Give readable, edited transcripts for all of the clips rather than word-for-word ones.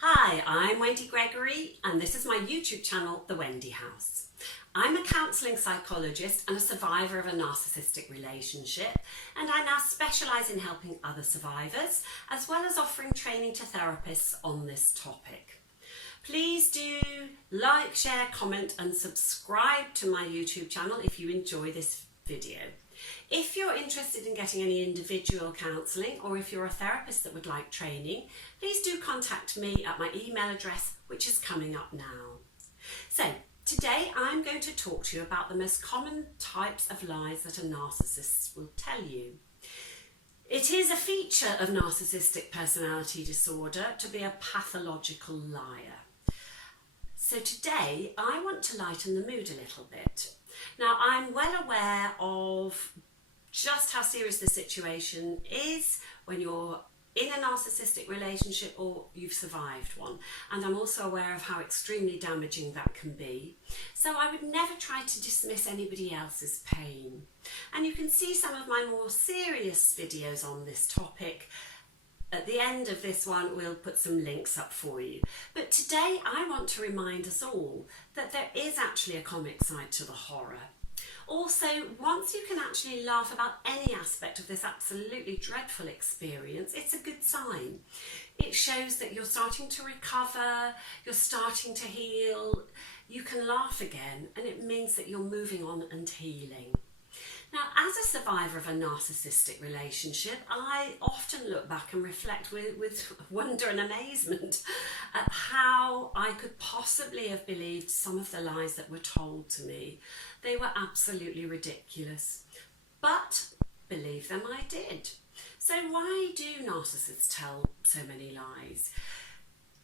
Hi, I'm Wendy Gregory and this is my YouTube channel, The Wendy House. I'm a counselling psychologist and a survivor of a narcissistic relationship, and I now specialise in helping other survivors as well as offering training to therapists on this topic. Please do like, share, comment and subscribe to my YouTube channel if you enjoy this video. If you're interested in getting any individual counselling, or if you're a therapist that would like training, please do contact me at my email address, which is coming up now. So today I'm going to talk to you about the most common types of lies that a narcissist will tell you. It is a feature of narcissistic personality disorder to be a pathological liar. So today I want to lighten the mood a little bit. Now, I'm well aware of just how serious the situation is when you're in a narcissistic relationship or you've survived one. And I'm also aware of how extremely damaging that can be. So I would never try to dismiss anybody else's pain. And you can see some of my more serious videos on this topic. At the end of this one, we'll put some links up for you. But today I want to remind us all that there is actually a comic side to the horror. Also, once you can actually laugh about any aspect of this absolutely dreadful experience, it's a good sign. It shows that you're starting to recover, you're starting to heal, you can laugh again, and it means that you're moving on and healing. Now, as a survivor of a narcissistic relationship, I often look back and reflect with wonder and amazement at how I could possibly have believed some of the lies that were told to me. They were absolutely ridiculous, but believe them I did. So why do narcissists tell so many lies?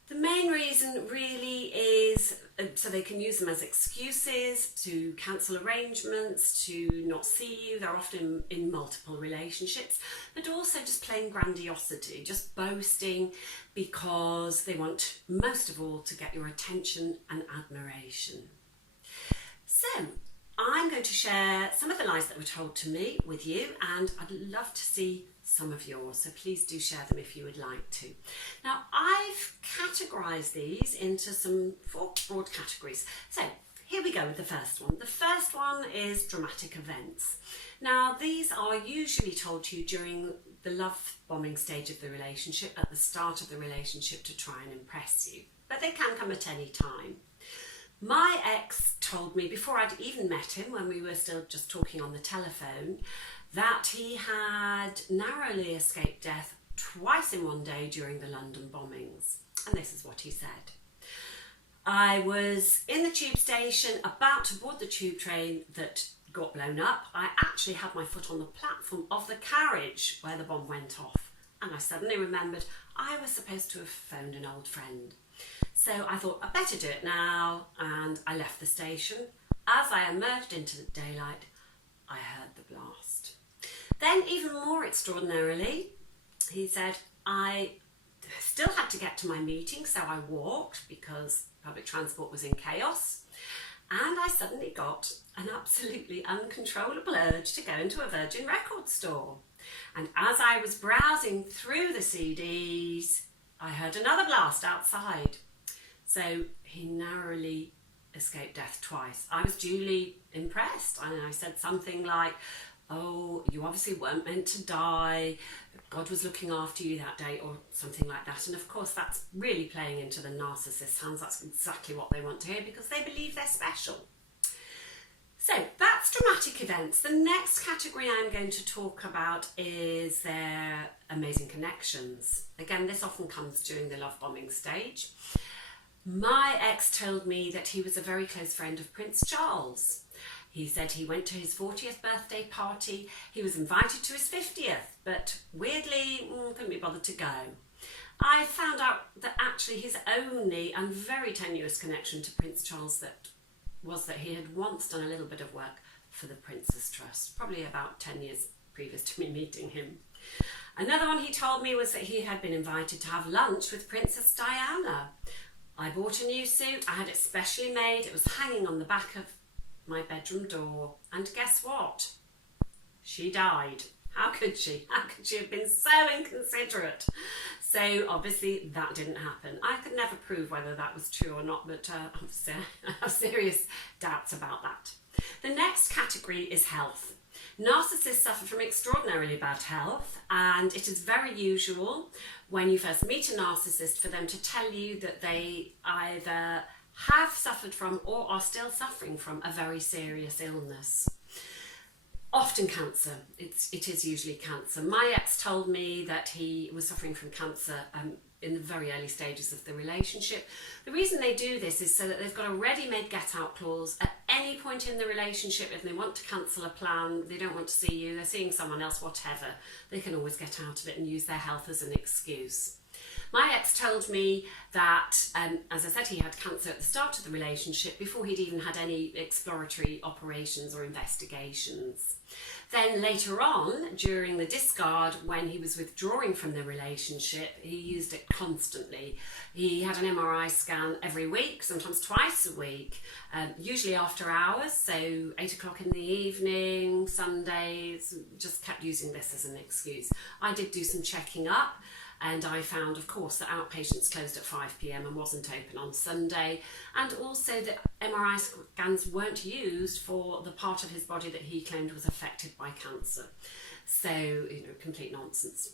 The main reason really is so they can use them as excuses to cancel arrangements, to not see you. They're often in multiple relationships, but also just plain grandiosity, just boasting because they want most of all to get your attention and admiration. So I'm going to share some of the lies that were told to me with you, and I'd love to see some of yours, so please do share them if you would like to. Now, I've categorised these into some 4 broad categories. So here we go with the first one. The first one is dramatic events. Now, these are usually told to you during the love bombing stage of the relationship, at the start of the relationship, to try and impress you, but they can come at any time. My ex told me before I'd even met him, when we were still just talking on the telephone, that he had narrowly escaped death twice in one day during the London bombings. And this is what he said. I was in the tube station about to board the tube train that got blown up. I actually had my foot on the platform of the carriage where the bomb went off. And I suddenly remembered I was supposed to have phoned an old friend. So I thought I'd better do it now, and I left the station. As I emerged into the daylight, I heard the blast. Then, even more extraordinarily, he said, I still had to get to my meeting, so I walked because public transport was in chaos, and I suddenly got an absolutely uncontrollable urge to go into a Virgin record store. And as I was browsing through the CDs, I heard another blast outside. So he narrowly escaped death twice. I was duly impressed, and I said something like, oh, you obviously weren't meant to die, God was looking after you that day, or something like that. And of course that's really playing into the narcissist's hands. That's exactly what they want to hear because they believe they're special. So that's dramatic events. The next category I'm going to talk about is their amazing connections. Again, this often comes during the love bombing stage. My ex told me that he was a very close friend of Prince Charles. He said he went to his 40th birthday party. He was invited to his 50th, but weirdly couldn't be bothered to go. I found out that actually his only and very tenuous connection to Prince Charles was that he had once done a little bit of work for the Prince's Trust, probably about 10 years previous to me meeting him. Another one he told me was that he had been invited to have lunch with Princess Diana. I bought a new suit, I had it specially made, it was hanging on the back of my bedroom door, and guess what? She died. How could she? How could she have been so inconsiderate? So obviously that didn't happen. I could never prove whether that was true or not, but obviously I have serious doubts about that. The next category is health. Narcissists suffer from extraordinarily bad health, and it is very usual when you first meet a narcissist for them to tell you that they either have suffered from or are still suffering from a very serious illness. Often cancer. It is usually cancer. My ex told me that he was suffering from cancer in the very early stages of the relationship. The reason they do this is so that they've got a ready-made get-out clause at any point in the relationship. If they want to cancel a plan, they don't want to see you, they're seeing someone else, whatever, they can always get out of it and use their health as an excuse. My ex told me that, as I said, he had cancer at the start of the relationship before he'd even had any exploratory operations or investigations. Then later on, during the discard, when he was withdrawing from the relationship, he used it constantly. He had an MRI scan every week, sometimes twice a week, usually after hours, so 8 o'clock in the evening, Sundays, just kept using this as an excuse. I did do some checking up, and I found, of course, that outpatients closed at 5 p.m. and wasn't open on Sunday, and also that MRI scans weren't used for the part of his body that he claimed was affected by cancer. So, complete nonsense.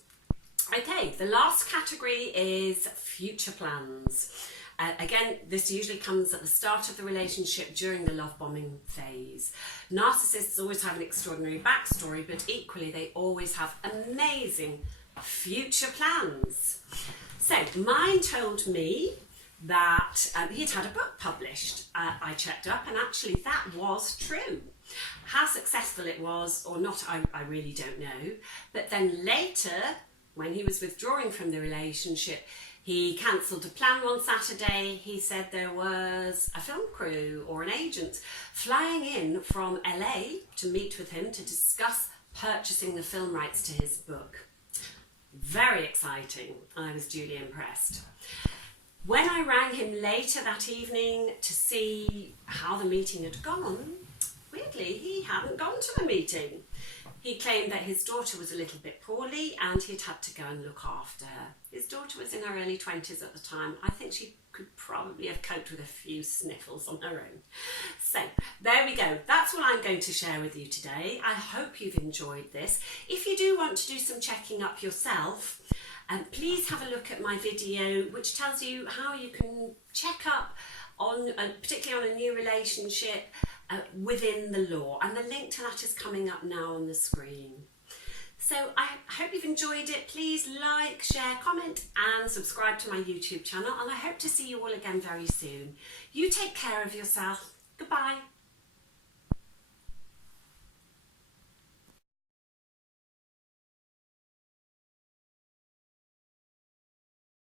Okay, the last category is future plans. Again, this usually comes at the start of the relationship during the love bombing phase. Narcissists always have an extraordinary backstory, but equally they always have amazing future plans. So mine told me that he'd had a book published. I checked up, and actually that was true. How successful it was or not, I really don't know. But then later, when he was withdrawing from the relationship, he cancelled a plan one Saturday. He said there was a film crew or an agent flying in from LA to meet with him to discuss purchasing the film rights to his book. Very exciting. I was duly impressed. When I rang him later that evening to see how the meeting had gone, weirdly, he hadn't gone to the meeting. He claimed that his daughter was a little bit poorly and he'd had to go and look after her. His daughter was in her early 20s at the time. I think she could probably have coped with a few sniffles on her own. So there we go. That's what I'm going to share with you today. I hope you've enjoyed this. If you do want to do some checking up yourself, please have a look at my video which tells you how you can check up on, particularly on a new relationship, within the law, and the link to that is coming up now on the screen. So I hope you've enjoyed it. Please like, share, comment and subscribe to my YouTube channel, and I hope to see you all again very soon. You take care of yourself. Goodbye.